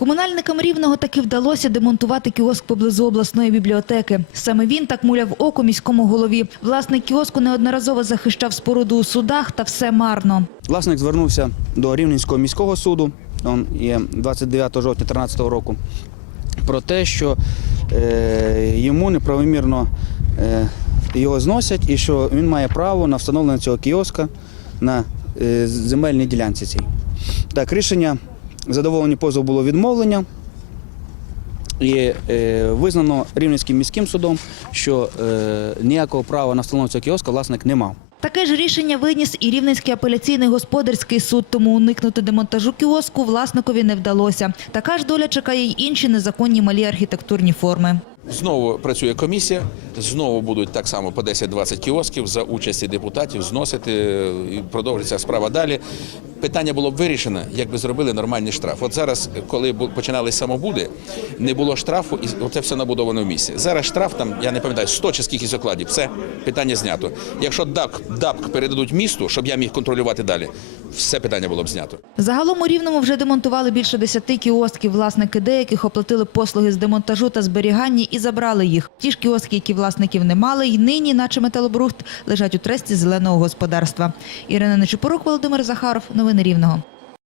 Комунальникам Рівного таки вдалося демонтувати кіоск поблизу обласної бібліотеки. Саме він так муляв око міському голові. Власник кіоску неодноразово захищав споруду у судах, та все марно. Власник звернувся до Рівненського міського суду, он є 29 жовтня 2013 року, про те, що е, йому неправомірно е, його зносять і що він має право на встановлення цього кіоска на е, земельній ділянці цій. Так, рішення задоволення позову було відмовлення. І е, визнано Рівненським міським судом, що е, ніякого права на встановлення цього кіоска власник не мав. Таке ж рішення виніс і Рівненський апеляційний господарський суд, тому уникнути демонтажу кіоску власникові не вдалося. Така ж доля чекає й інші незаконні малі архітектурні форми. Знову працює комісія, знову будуть так само по 10-20 кіосків за участі депутатів зносити і продовжиться справа далі. Питання було б вирішено, якби зробили нормальний штраф. От зараз, коли починались самобуди, не було штрафу, і оце все набудовано в місці. Зараз штраф там, я не пам'ятаю, 100 чи скільки окладів. Все питання знято. Якщо ДАК, ДАПК передадуть місту, щоб я міг контролювати далі, все питання було б знято. Загалом у Рівному вже демонтували більше десяти кіосків. Власники деяких оплатили послуги з демонтажу та зберігання і забрали їх. Ті ж кіоски, які власників не мали, й нині, наче металобрухт, лежать у тресті зеленого господарства. Ірина Нечупорук, Володимир Захаров. Новини Рівного.